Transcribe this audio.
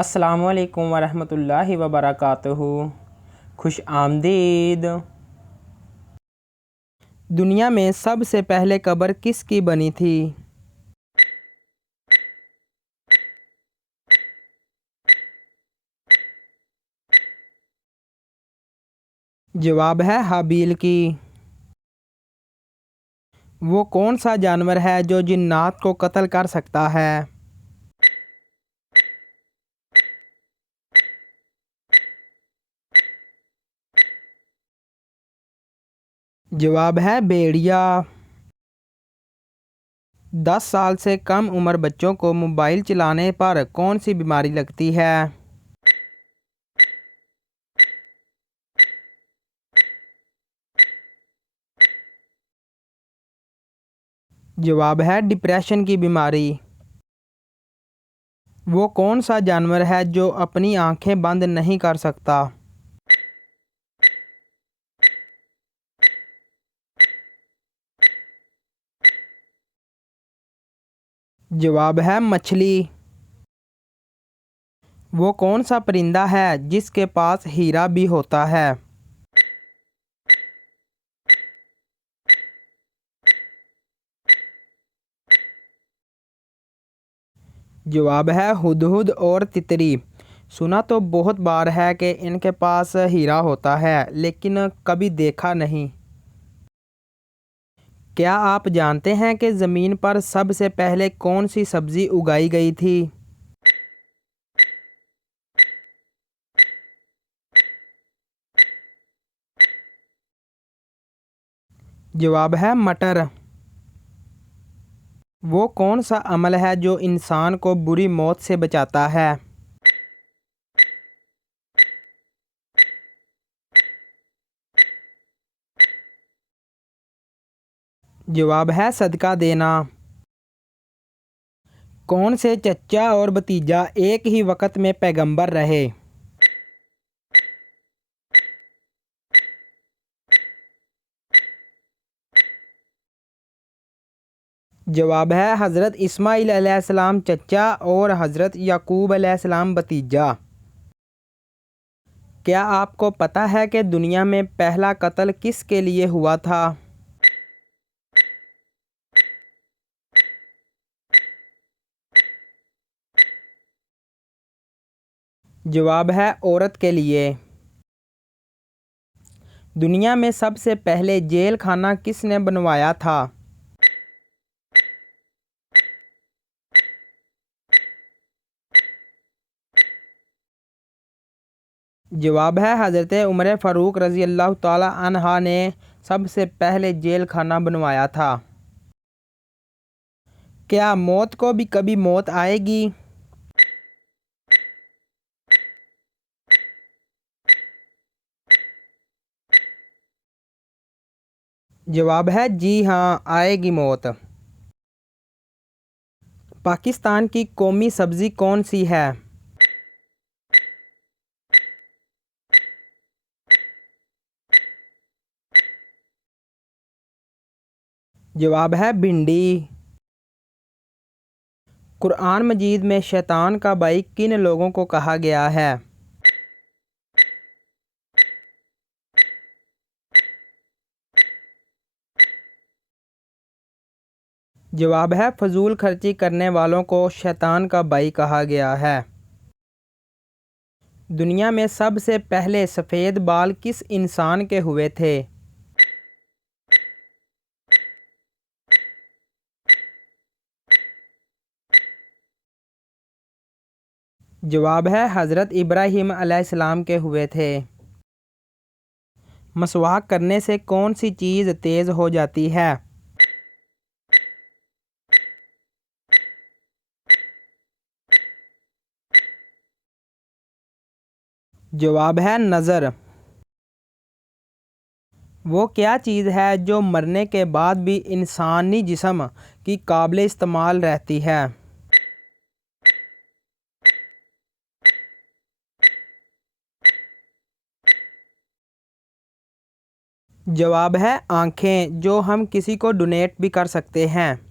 अस्सलामुअलैकुम वरहमतुल्लाहि वबरकातुहू। खुश आमदीद। दुनिया में सबसे पहले कब्र किसकी बनी थी? जवाब है हाबील की। वो कौन सा जानवर है जो जिन्नात को कत्ल कर सकता है? जवाब है भेड़िया। 10 साल से कम उम्र बच्चों को मोबाइल चलाने पर कौन सी बीमारी लगती है? जवाब है डिप्रेशन की बीमारी। वो कौन सा जानवर है जो अपनी आंखें बंद नहीं कर सकता? जवाब है मछली। वो कौन सा परिंदा है जिसके पास हीरा भी होता है? जवाब है हुदहुद और तितरी। सुना तो बहुत बार है कि इनके पास हीरा होता है, लेकिन कभी देखा नहीं। क्या आप जानते हैं कि ज़मीन पर सबसे पहले कौन सी सब्ज़ी उगाई गई थी? जवाब है मटर। वो कौन सा अमल है जो इंसान को बुरी मौत से बचाता है? जवाब है सदका देना। कौन से चचा और भतीजा एक ही वक्त में पैगंबर रहे? जवाब है हज़रत इस्माइल अलैहिस्सलाम चचा और हज़रत याकूब अलैहिस्सलाम भतीजा। क्या आपको पता है कि दुनिया में पहला कत्ल किसके लिए हुआ था? जवाब है औरत के लिए। दुनिया में सबसे पहले जेल खाना किसने बनवाया था? जवाब है हज़रत उमर फ़ारूक रज़ी अल्लाह ताला अन्हा ने सबसे पहले जेल खाना बनवाया था। क्या मौत को भी कभी मौत आएगी? जवाब है जी हाँ, आएगी मौत। पाकिस्तान की कौमी सब्ज़ी कौन सी है? जवाब है भिंडी। कुरान मजीद में शैतान का भाई किन लोगों को कहा गया है? जवाब है फजूल खर्ची करने वालों को शैतान का भाई कहा गया है। दुनिया में सबसे पहले सफ़ेद बाल किस इंसान के हुए थे? जवाब है हज़रत इब्राहीम अलैहिस्सलाम के हुए थे। मसवाक करने से कौन सी चीज़ तेज़ हो जाती है? जवाब है नज़र। वो क्या चीज़ है जो मरने के बाद भी इंसानी जिस्म की काबिल इस्तेमाल रहती है? जवाब है आँखें, जो हम किसी को डोनेट भी कर सकते हैं।